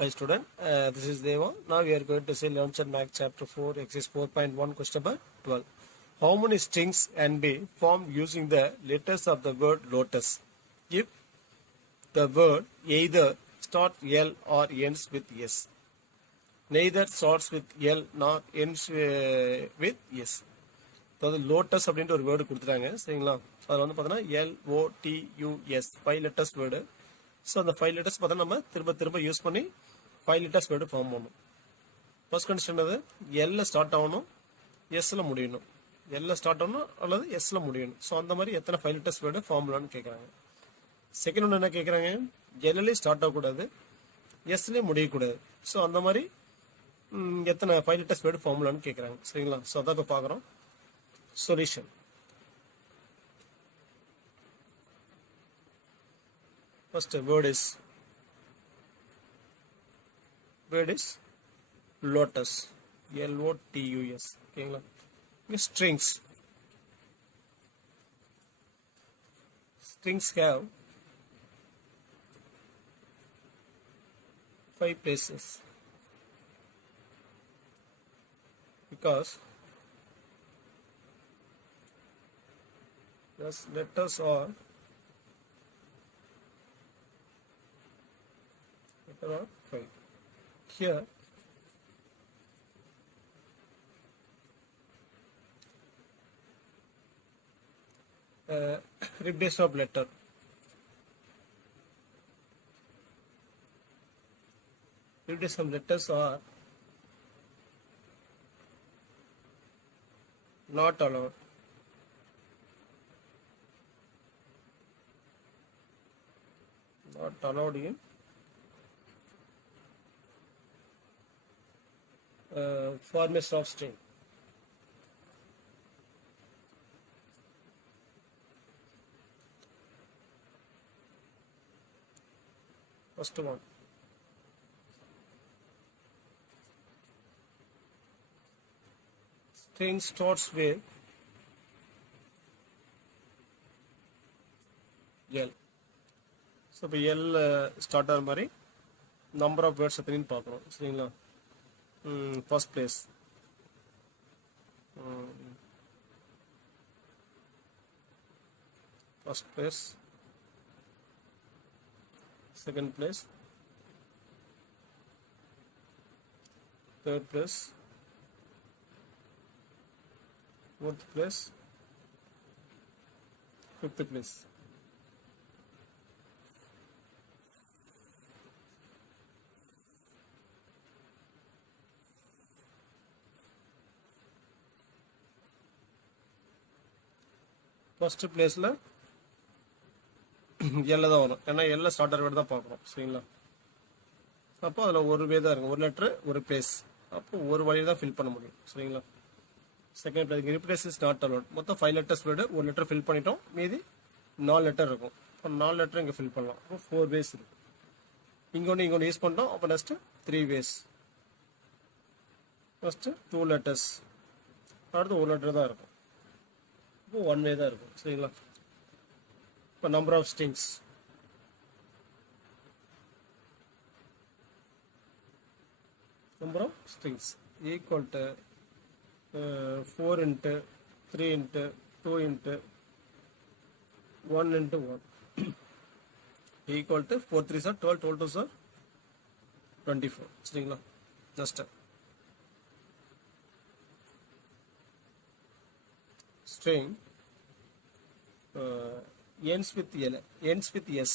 Hi student, this is Deva. Now we are going to see Learned Math chapter 4, exercise 4.1, question number 12. How many strings can be formed using the letters of the word lotus if the word either starts L or ends with S? Neither starts with L nor ends with S. அதாவது lotus அப்படின்ட்டு ஒரு word கொடுத்துட்டாங்க சரிங்களா. அதில் வந்து பார்த்தோன்னா LOTUS 5 letters word. So அந்த 5 letters பார்த்தா நம்ம திரும்ப யூஸ் பண்ணி 5 letters வேர்டு ஃபார்ம் பண்ணணும். ஃபர்ஸ்ட் கண்டிஷன் என்னது? எல்ல ஸ்டார்ட் ஆகணும், எஸ்ல முடியணும். எல்ல ஸ்டார்ட் ஆகணும் அல்லது எஸ்ல முடியணும். ஸோ அந்த மாதிரி எத்தனை 5 letters வேர்டு ஃபார்முலான்னு கேட்குறாங்க. செகண்ட் ஒன்று என்ன கேட்குறாங்க? எல்லையும் ஸ்டார்ட் ஆகக்கூடாது, எஸ்லேயும் முடியக்கூடாது. ஸோ அந்த மாதிரி எத்தனை 5 letters வேர்டு ஃபார்முலான்னு கேட்குறாங்க சரிங்களா. ஸோ அதான் இப்போ பார்க்குறோம். Solution. First word is lotus, LOTUS. ஓகேங்களா. Strings have 5 places because letters are five. Here repetition of letter. Repetition of letters are not allowed. Not allowed in formation of string. First one. String starts with L. So இப்போ L start ஆகிற மாதிரி number of words எத்தனைன்னு பார்க்கணும் சரிங்களா. First place second place, third place, fourth place, fifth place. First பிளேஸில் எல்ல தான் வரும், ஏன்னா எல்ல ஸ்டார்டர் வேர்டு தான் பார்க்குறோம் சரிங்களா. அப்போ அதில் ஒரு வே தான் இருக்கும், ஒரு லெட்ரு ஒரு பிளேஸ். அப்போ ஒரு வழியை தான் ஃபில் பண்ண முடியும் சரிங்களா. Second place replace is not allot. மொத்தம் 5 letters வேர்டு, ஒரு லெட்டர் ஃபில் பண்ணிட்டோம், மீதி 4 letter இருக்கும். இப்போ 4 letter இங்கே ஃபில் பண்ணலாம். அப்போ 4 ways இருக்கு. இங்கே ஒன்று யூஸ் பண்ணிட்டோம். அப்போ நெக்ஸ்ட்டு 3 ways. ஃபஸ்ட்டு 2 letters, அடுத்து 1 letter தான் இருக்கும். இப்போ 1 way தான் இருக்கும் சரிங்களா. இப்போ number of strings equal to 4 into 3 into 2 into 1 into 1 equal to 4 3s are 12, 12 2s are 24 சரிங்களா. Just string ends with L, ends with S,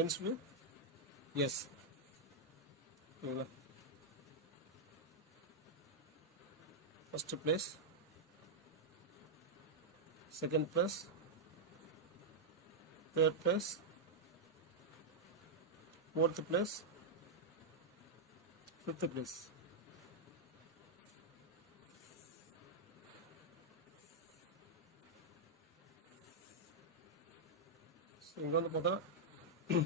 ends with S. First place, second place, third place, fourth place, fifth place. இங்கே வந்து பார்த்தோன்னா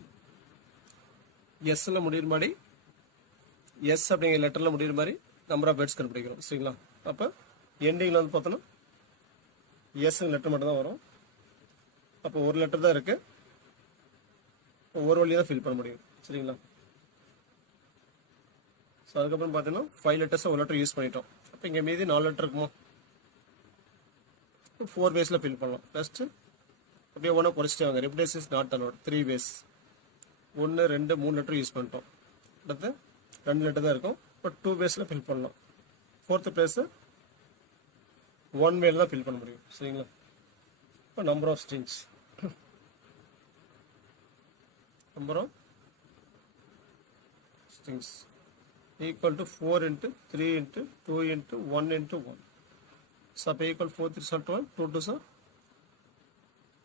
எஸ்ல முடிகிற மாதிரி, S அப்படிங்கிற லெட்டரில் முடிகிற மாதிரி நம்பர் ஆஃப் வேர்ட்ஸ் கண்டுபிடிக்கிறோம் சரிங்களா. அப்போ எண்டிங்கில் வந்து பார்த்தோன்னா எஸ் லெட்டர் மட்டும் தான் வரும். அப்போ ஒரு லெட்டர் தான் இருக்குது. ஒரு வழியாக தான் ஃபில் பண்ண முடியும். சரிங்களா? ஸோ அதுக்கப்புறம் பார்த்தீங்கன்னா 5 லெட்டர்ஸை ஒரு லெட்டர் யூஸ் பண்ணிட்டோம். அப்போ இங்கே மீதி 4 லெட்டர் இருக்குமோ, 4 வேஸில் ஃபில் பண்ணலாம். நெக்ஸ்ட்டு அப்படியே ஒன்று குறைச்சிட்டு வாங்க. Replace is not allowed 3 ways. 1 2 3 letter use பண்ணிட்டோம். அடுத்து 2 லெட்டர் தான் இருக்கும். இப்போ 2 வேஸில் ஃபில் பண்ணலாம். 4th பிளேஸு 1 வேல தான் ஃபில் பண்ண முடியும். சரிங்களா? இப்போ number of strings equal to 4 into 3 into 2 into 1 into 1. So equal 4 3 are 12, 2 2 are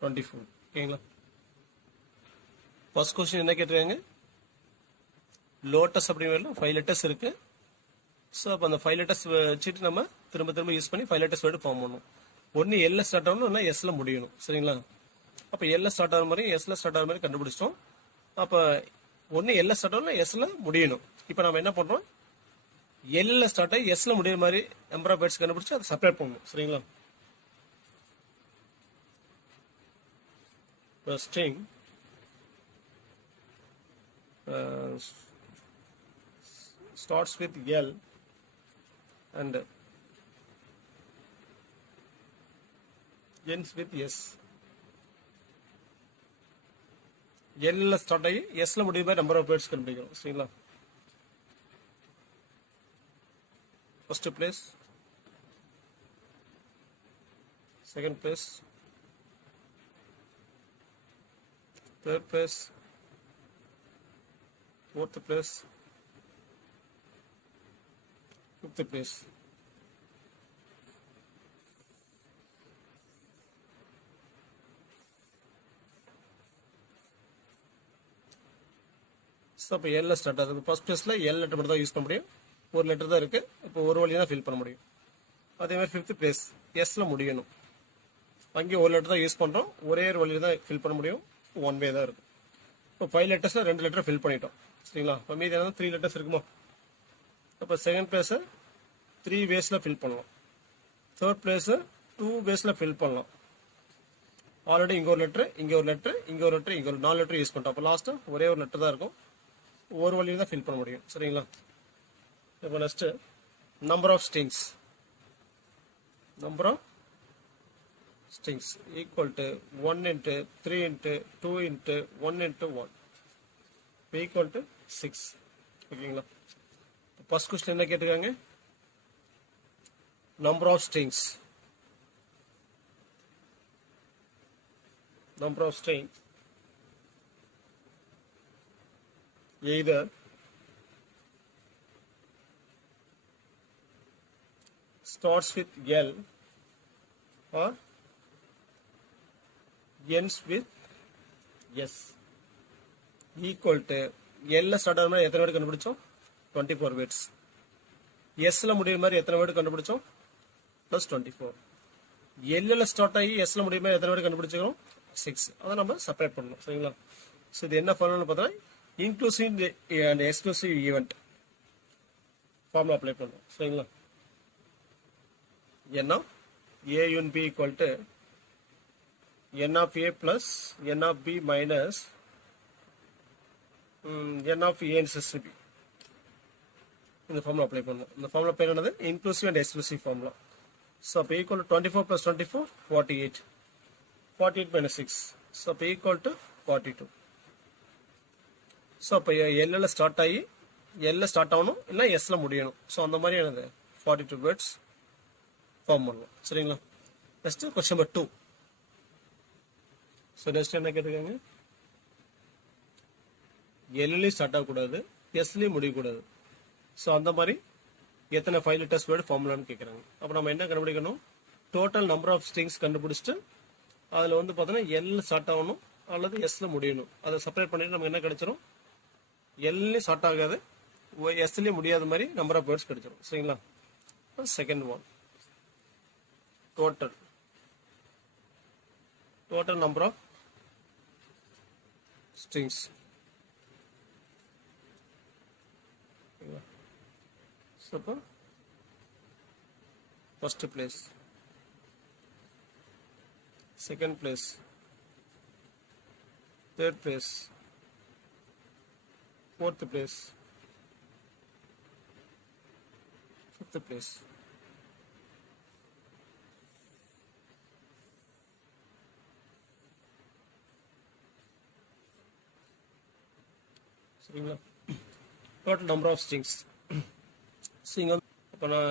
24. ஓகேங்களா? ஃபர்ஸ்ட் क्वेश्चन என்ன கேட்டிருக்காங்க? லோட்டஸ் அப்படிங்கிறதுல 5 லெட்டர்ஸ் இருக்கு. ஸோ அப்போ அந்த 5 லெட்டர்ஸ் வச்சுட்டு நம்ம திரும்ப யூஸ் பண்ணி 5 லெட்டர்ஸ் வேர்டு ஃபார்ம் பண்ணணும். ஒன்று எல்ல ஸ்டார்ட் ஆகணும், இல்லை எஸ்ல முடியணும். சரிங்களா? அப்போ எல்ல ஸ்டார்ட் ஆகிற மாதிரி எஸ்ல ஸ்டார்ட் ஆகிற மாதிரி கண்டுபிடிச்சிட்டோம். அப்போ ஒன்று எல்ல ஸ்டார்ட் ஆகணும், இல்லை எஸ்ல முடியணும். இப்போ நம்ம என்ன பண்றோம்? எல்ல ஸ்டார்ட் ஆகி எஸ்ல முடியிற மாதிரி நம்பர் ஆஃப் வேர்ட்ஸ் கண்டுபிடிச்சு அதை செப்பரேட் பண்ணணும். சரிங்களா? String starts with L and ends with S. L start ஆகி எஸ்ல முடியுற மாதிரி நம்பர் ஆஃப் வேர்ட்ஸ் கண்டுபிடிக்கணும். சரிங்களா? First place, second place, third place, fourth place, fifth place. So இப்போ எல்ல ஸ்டார்ட் ஆகுது. ஃபர்ஸ்ட் பிளேஸில் எல் லெட்டர் மட்டும் தான் யூஸ் பண்ண முடியும். ஒரு லெட்டர் தான் இருக்குது. இப்போ ஒரு வழி தான் ஃபில் பண்ண முடியும். அதே மாதிரி ஃபிஃப்த் பிளேஸ் எஸ்ல முடியணும். அங்கே ஒரு லெட்டர் தான் யூஸ் பண்ணுறோம். ஒரே ஒரு வழியில் தான் ஃபில் பண்ண முடியும். 1 வே தான் இருக்கும். இப்போ 5 லெட்டர்ஸில் 2 லெட்டர் ஃபில் பண்ணிட்டோம். சரிங்களா? இப்போ மீதி என்ன 3 லெட்டர்ஸ் இருக்குமோ, அப்போ செகண்ட் பிளேஸை 3 வேஸில் ஃபில் பண்ணலாம். தேர்ட் பிளேஸை 2 வேஸில் ஃபில் பண்ணலாம். ஆல்ரெடி இங்கே ஒரு லெட்டர், இங்கே ஒரு லெட்டர், இங்கே ஒரு லெட்டர், இங்கே ஒரு 4 லெட்டர் யூஸ் பண்ணிட்டோம். அப்போ லாஸ்ட்டாக ஒரே ஒரு லெட்டர் தான் இருக்கும். ஒரு வழியில் தான் ஃபில் பண்ண முடியும். சரிங்களா? இப்போ next number of strings equal to 1 into 3 into 2 into 1 into 1 equal to 6. ஓகேங்களா? ஃபர்ஸ்ட் क्वेश्चन என்ன கேட்டிருக்காங்க? Number of strings either starts with L or ends with S equal to L start ஆகிற மாதிரி எத்தனை வேர்டு கண்டுபிடிச்சோம்? 24 வேர்ட்ஸ். எஸ்ல முடிகிற மாதிரி எத்தனை வேர்டு கண்டுபிடிச்சோம்? ப்ளஸ் 24. எல்ல ஸ்டார்ட் ஆகி எஸ்ல முடிகிற மாதிரி எத்தனை வேர்டு கண்டுபிடிச்சிக்கிறோம்? 6. அதை நம்ம செப்பரேட் பண்ணணும். சரிங்களா? ஸோ இது என்ன பண்ணணும்னு பார்த்தா inclusive and exclusive event formula apply பண்ணணும். சரிங்களா? n of a and b equal to n of a plus n of b minus n of a and b. இந்த ஃபார்முலா அப்ளை பண்ணணும். இந்த ஃபார்முலா பேர் என்னது? Inclusive and exclusive formula. So அப்போ equal to 24 plus 24 48. 48 minus 6. So அப்போ equal to 42. So அப்போ எல்ல start ஆகி எல்ல ஸ்டார்ட் ஆகணும், இல்லை எஸ்ல முடியணும். ஸோ அந்த மாதிரி என்னது 42 வேர்ட்ஸ் ஃபார்ம் பண்ணலாம். சரிங்களா? Next question number 2. So next என்ன கேட்டிருக்காங்க? எல்லையும் ஸ்டார்ட் ஆகக்கூடாது, எஸ்லையும் முடியக்கூடாது. ஸோ அந்த மாதிரி எத்தனை 5 லெட்டர்ஸ் வேர்டு ஃபார்முலான்னு கேட்குறாங்க. அப்போ நம்ம என்ன கண்டுபிடிக்கணும்? டோட்டல் நம்பர் ஆஃப் ஸ்ட்ரிங்ஸ் கண்டுபிடிச்சிட்டு அதில் வந்து பார்த்தோன்னா எல் ஸ்டார்ட் ஆகணும் அல்லது எஸ்ல முடியணும். அதை செப்பரேட் பண்ணிட்டு நமக்கு என்ன கிடைச்சிரும்? எல்லையும் ஸ்டார்ட் ஆகாது, எஸ்லையும் முடியாத மாதிரி நம்பர் ஆஃப் வேர்ட்ஸ் கிடைச்சிரும். சரிங்களா? Second one total number of strings. So first place, second place, third place, fourth place, fifth place. சரிங்களா, டோட்டல் நம்பர் ஆஃப் ஸ்ட்ரிங்ஸ். இங்கே வந்து இப்போ நான்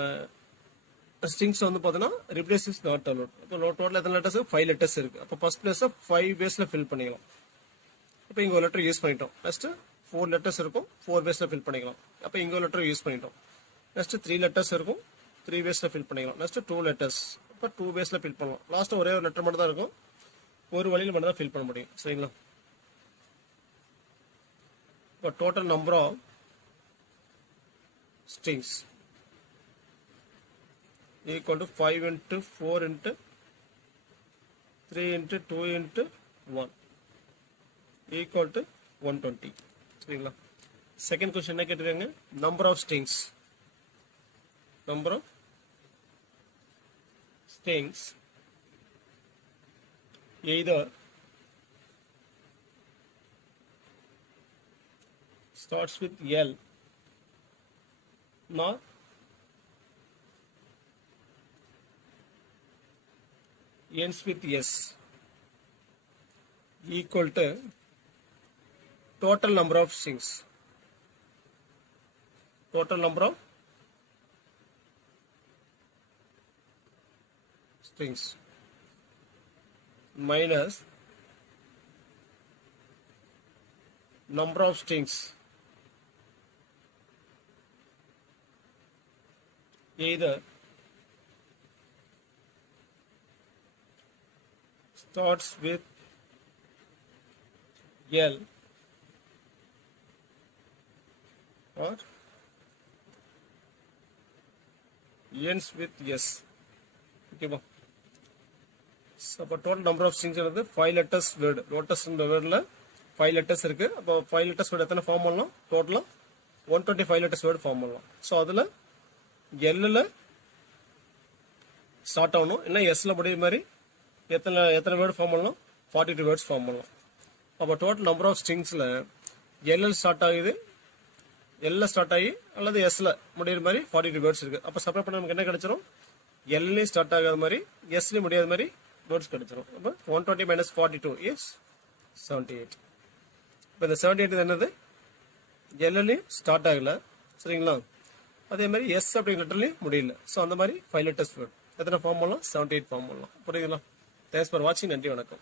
ஸ்ட்ரிங்ஸ் வந்து பார்த்தீங்கன்னா ரிப்ளேஸ் இஸ் நாட் அலோட். இப்போ டோட்டல் எத்தனை லெட்டர்ஸ்? 5 லெட்டர்ஸ் இருக்கு. அப்போ ஃபர்ஸ்ட் பிளேஸை 5 வேஸில் ஃபில் பண்ணிக்கலாம். இப்போ இங்கே ஒரு லெட்டர் யூஸ் பண்ணிட்டோம். நெக்ஸ்ட் 4 லெட்டர்ஸ் இருக்கும், 4 வேஸில் ஃபில் பண்ணிக்கலாம். அப்போ இங்கே ஒரு லெட்டர் யூஸ் பண்ணிட்டோம். நெக்ஸ்ட் 3 லெட்டர்ஸ் இருக்கும், 3 வேஸில் ஃபில் பண்ணிக்கலாம். நெக்ஸ்ட் 2 லெட்டர்ஸ், இப்போ 2 வேஸில் ஃபில் பண்ணலாம். லாஸ்ட்டு ஒரே ஒரு லெட்டர் மட்டும் தான் இருக்கும், ஒரு வழியில் மட்டும் தான் ஃபில் பண்ண முடியும். சரிங்களா, இப்போ total number of strings equal to 5 into 4 into 3 into 2 into 1 equal to 120. சரிங்களா, செகண்ட் क्वेश्चन என்ன கேட்டிருக்காங்க? Number of strings. Number of strings either starts with L nor ends with S equal to total number of strings. Total number of strings minus number of strings either starts with L or ends with S. ஓகேவா, அப்போ total number of strings வந்து 5 letters word. Lotus இந்த வேர்டில் 5 letters இருக்கு. அப்போ 5 letters word எத்தனை form பண்ணலாம்? டோட்டலாக 125 லெட்டர்ஸ் வேர்டு ஃபார்ம் பண்ணலாம். ஸோ அதில் எல்லில் ஸ்டார்ட் ஆகணும், இல்லை எஸ்ல முடியும் மாதிரி எத்தனை வேர்டு ஃபார்ம் பண்ணலாம்? 42 வேர்ட்ஸ் ஃபார்ம் பண்ணலாம். அப்போ டோட்டல் நம்பர் ஆஃப் ஸ்ட்ரிங்ஸில் எல்எல் ஸ்டார்ட் ஆகுது, எல்ல ஸ்டார்ட் ஆகி அல்லது எஸ்ல முடிகிற மாதிரி 42 வேர்ட்ஸ் இருக்கு. அப்போ செப்பரேட் பண்ண நமக்கு என்ன கிடைச்சிரும்? எல்லையும் ஸ்டார்ட் ஆகாத மாதிரி எஸ்லையும் முடியாத மாதிரி வேர்ட்ஸ் கிடைச்சிரும். அப்போ 120 minus 42 is 78. இப்போ இந்த 78 என்னது? எல்லையும் ஸ்டார்ட் ஆகல. சரிங்களா, அதே மாதிரி எஸ் அப்படிங்கிற லெட்டர்லையும் முடியல. ஸோ அந்த மாதிரி 5 லெட்டர்ஸ் வேர்ட் எத்தனை ஃபார்ம் பண்ணலாம்? 78 ஃபார்ம் பண்ணலாம். புரியுதுங்களா? தேங்க்ஸ் ஃபார் வாட்சிங். நன்றி, வணக்கம்.